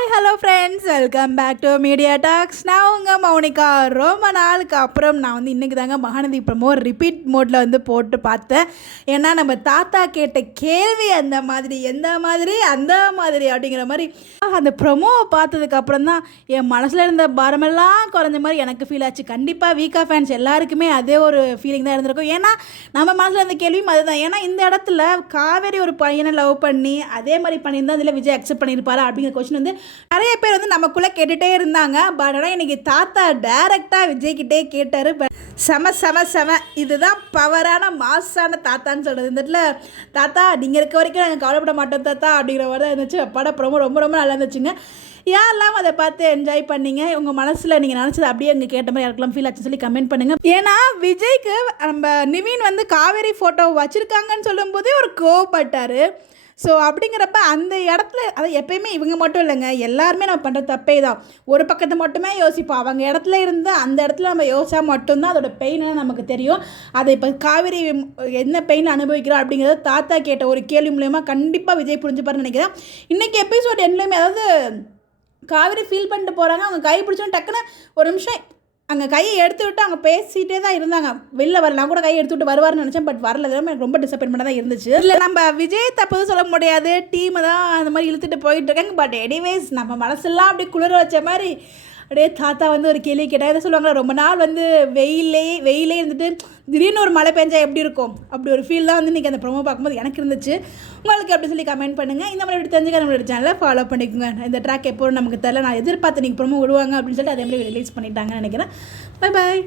Hi hello friends, welcome back to media talks. நான் உங்கள் மௌனிகா. ரொம்ப நாளுக்கு அப்புறம் நான் வந்து இன்றைக்கி தாங்க மகாநதி ப்ரமோ ரிப்பீட் மோடில் வந்து போட்டு பார்த்தேன். ஏன்னா நம்ம தாத்தா கேட்ட கேள்வி அந்த மாதிரி அந்த மாதிரி அப்படிங்கிற மாதிரி அந்த ப்ரமோவை பார்த்ததுக்கப்புறம் தான் என் மனசில் இருந்த பாரமெல்லாம் குறைஞ்ச மாதிரி எனக்கு ஃபீல் ஆச்சு. கண்டிப்பாக வீக்கா ஃபேன்ஸ் எல்லாருக்குமே அதே ஒரு ஃபீலிங் தான் இருந்திருக்கும். ஏன்னா நம்ம மனசில் இருந்த கேள்வியும் அதுதான். ஏன்னா இந்த இடத்துல காவேரி ஒரு பையனை லவ் பண்ணி அதே மாதிரி பண்ணியிருந்தா அதில் விஜய் அக்செப்ட் பண்ணியிருப்பாரா அப்படிங்கிற கொஸ்டின் வந்து நிறைய பேர் வந்து நமக்குள்ளே கேட்டுகிட்டே இருந்தாங்க. பட் ஆனால் இன்றைக்கி தாத்தா டைரெக்டாக விஜய்கிட்டே கேட்டார். செம இதுதான் பவரான மாசான தாத்தான்னு சொல்கிறது. இந்த இடத்துல தாத்தா நீங்கள் இருக்க வரைக்கும் நாங்கள் கவலைப்பட மாட்டோம் தாத்தா அப்படிங்கிற மாதிரி தான் இருந்துச்சு. படம் ரொம்ப நல்லா இருந்துச்சுங்க. யாரெல்லாம் அதை பார்த்து என்ஜாய் பண்ணீங்க, உங்கள் மனசில் நீங்கள் நினச்சது அப்படியே அங்கே கேட்ட மாதிரி யாருக்கெல்லாம் ஃபீல் ஆச்சுன்னு சொல்லி கமெண்ட் பண்ணுங்கள். ஏன்னா விஜய்க்கு நம்ம நிவின் வந்து காவேரி ஃபோட்டோ வச்சுருக்காங்கன்னு சொல்லும்போதே ஒரு கோவப்பட்டார். ஸோ அப்படிங்கிறப்ப அந்த இடத்துல அதை எப்பயுமே இவங்க மட்டும் இல்லைங்க, எல்லாருமே நம்ம பண்ணுற தப்பே தான். ஒரு பக்கத்தை மட்டுமே யோசிப்போம். அவங்க இடத்துல இருந்து அந்த இடத்துல நம்ம யோசிச்சா மட்டும்தான் அதோட பெயினை நமக்கு தெரியும். அதை இப்போ காவேரி என்ன பெயின் அனுபவிக்கிறோம் அப்படிங்கிறத தாத்தா கேட்ட ஒரு கேள்வி மூலயமா கண்டிப்பாக விஜய் புரிஞ்சுப்பாருன்னு நினைக்கிறேன். இன்றைக்கி எபிசோட் எண்ணிலையுமே அதாவது காவேரி ஃபீல் பண்ணிட்டு போகிறாங்க. அவங்க கை பிடிச்சோன்னு டக்குன்னு ஒரு நிமிஷம் அங்கே கையை எடுத்து விட்டு அவங்க பேசிகிட்டே தான் இருந்தாங்க. வெளில வரலாம் கூட கையை எடுத்து விட்டு வருவார்னு நினச்சேன். பட் வரல. எனக்கு ரொம்ப டிசப்பாயின்மெண்ட்டாக தான் இருந்துச்சு. இல்லை நம்ம விஜய் தப்பு சொல்ல முடியாது, டீமை தான் அந்த மாதிரி இழுத்துட்டு போயிட்டு இருக்காங்க. பட் எனிவேஸ் நம்ம மனசெல்லாம் அப்படி குளிர வச்ச மாதிரி அப்படியே தாத்தா வந்து ஒரு கேள்வி கேட்டால் எதை சொல்லுவாங்களா, ரொம்ப நாள் வந்து வெயிலே இருந்துட்டு திடீர்னு ஒரு மழை பெஞ்சா எப்படி இருக்கும், அப்படி ஒரு ஃபீல் தான் வந்து இன்றைக்கி அந்த ப்ரோமோ பார்க்கும்போது எனக்கு இருந்துச்சு. உங்களுக்கு அப்படி சொல்லி கமெண்ட் பண்ணுங்கள். இந்த மாதிரி எப்படி தெரிஞ்சுக்க நம்மளோட சேனலை ஃபாலோ பண்ணிக்கோங்க. இந்த ட்ராக் எப்போ நமக்கு தெரியல, நான் எதிர்பார்த்து நீங்கள் ப்ரோமோ விடுவாங்க அப்படின்னு சொல்லிட்டு அதே மாதிரி ரிலீஸ் பண்ணிட்டாங்கன்னு நினைக்கிறேன். Bye bye.